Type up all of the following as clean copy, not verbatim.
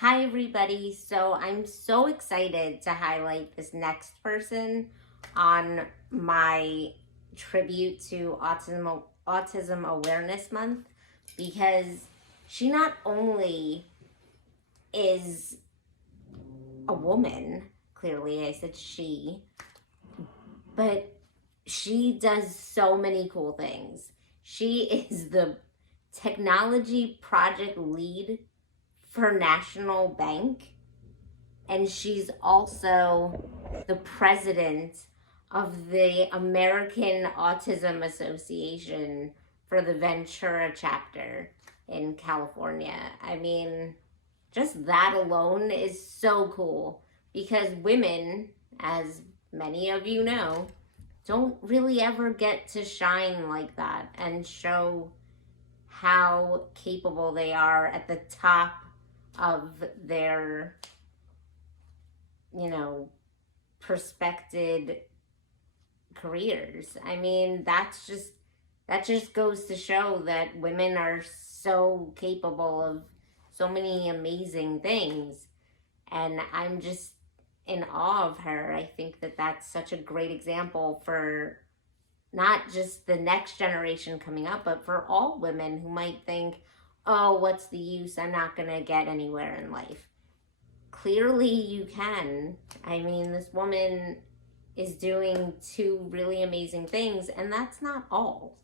Hi, everybody. So I'm so excited to highlight this next person on my tribute to Autism Awareness Month because she not only is a woman, clearly I said she, but she does so many cool things. She is the technology project lead for National Bank, and she's also the president of the American Autism Association for the Ventura chapter in California. I mean, just that alone is so cool because women, as many of you know, don't really ever get to shine like that and show how capable they are at the top of their, you know, prospected careers. I mean, that just goes to show that women are so capable of so many amazing things. And I'm just in awe of her. I think that that's such a great example for not just the next generation coming up, but for all women who might think, oh, what's the use? I'm not going to get anywhere in life. Clearly, you can. I mean, this woman is doing two really amazing things, and that's not all.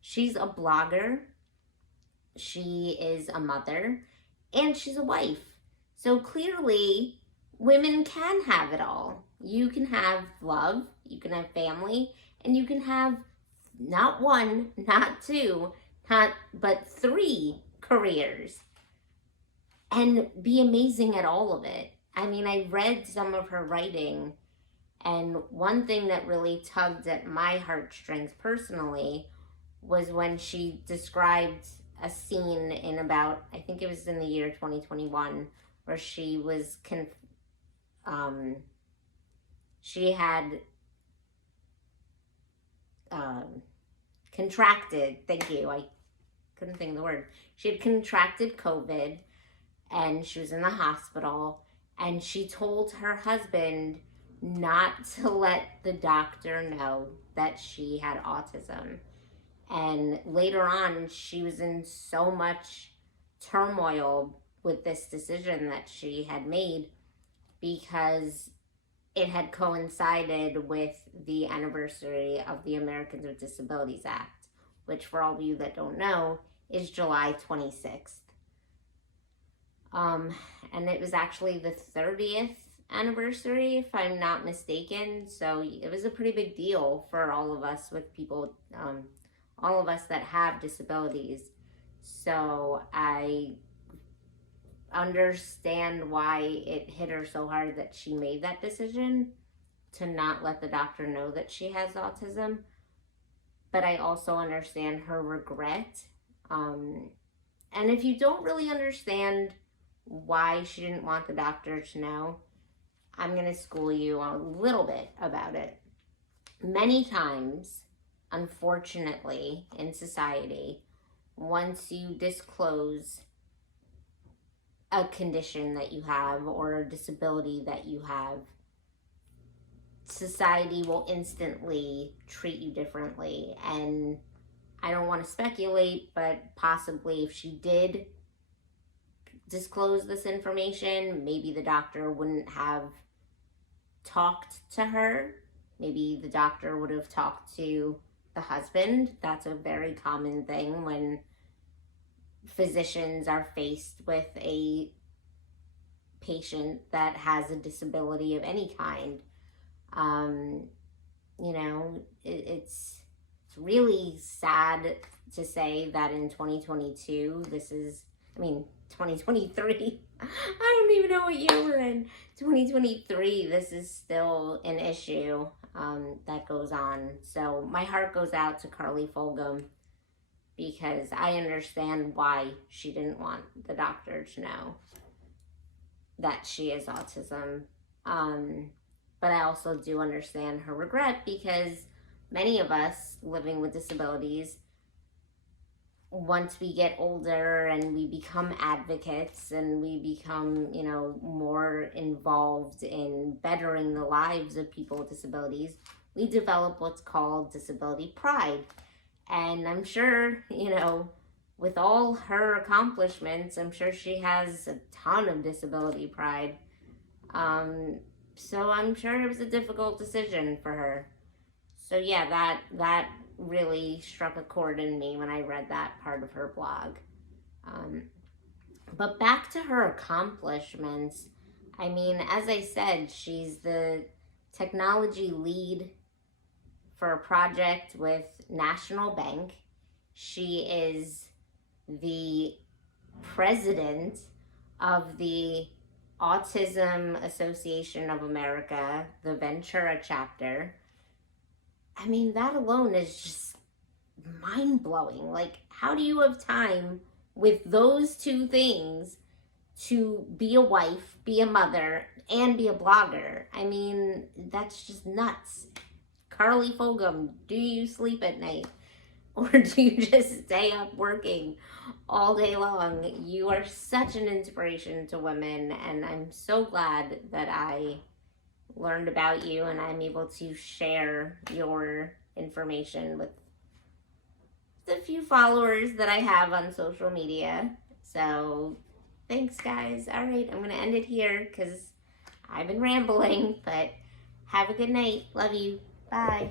She's a blogger, she is a mother, and she's a wife. So clearly, women can have it all. You can have love, you can have family, and you can have not one, not two, but three careers and be amazing at all of it. I mean, I read some of her writing, and one thing that really tugged at my heartstrings personally was when she described a scene in about, I think it was in the year 2021, where she was, she had contracted, thank you, I couldn't think of the word. She had contracted COVID and she was in the hospital, and she told her husband not to let the doctor know that she had autism. And later on, she was in so much turmoil with this decision that she had made because it had coincided with the anniversary of the Americans with Disabilities Act, which, for all of you that don't know, is July 26th. And it was actually the 30th anniversary, if I'm not mistaken. So it was a pretty big deal for all of us with people, all of us that have disabilities. So I understand why it hit her so hard that she made that decision to not let the doctor know that she has autism. But I also understand her regret. And if you don't really understand why she didn't want the doctor to know, I'm going to school you a little bit about it. Many times, unfortunately, in society, once you disclose a condition that you have or a disability that you have, society will instantly treat you differently. And I don't want to speculate, but possibly if she did disclose this information, maybe the doctor wouldn't have talked to her. Maybe the doctor would have talked to the husband. That's a very common thing when physicians are faced with a patient that has a disability of any kind. You know, it's really sad to say that in 2022, 2023, I don't even know what year we're in. 2023, this is still an issue that goes on. So my heart goes out to Carly Fulgham because I understand why she didn't want the doctor to know that she has autism. But I also do understand her regret because many of us living with disabilities once we get older and we become advocates and we become, you know, more involved in bettering the lives of people with disabilities, we develop what's called disability pride. And I'm sure, you know, with all her accomplishments, I'm sure she has a ton of disability pride. So I'm sure it was a difficult decision for her. So yeah, that really struck a chord in me when I read that part of her blog. Um, but back to her accomplishments. I mean, as I said, she's the technology lead for a project with National Bank. She is the president of the Autism Association of America, the Ventura chapter. I mean, that alone is just mind blowing. Like, how do you have time with those two things to be a wife, be a mother, and be a blogger? I mean, that's just nuts. Carly Fulgham, do you sleep at night? Or do you just stay up working all day long? You are such an inspiration to women, and I'm so glad that I learned about you and I'm able to share your information with the few followers that I have on social media. So thanks, guys. All right, I'm going to end it here because I've been rambling, but have a good night. Love you. Bye.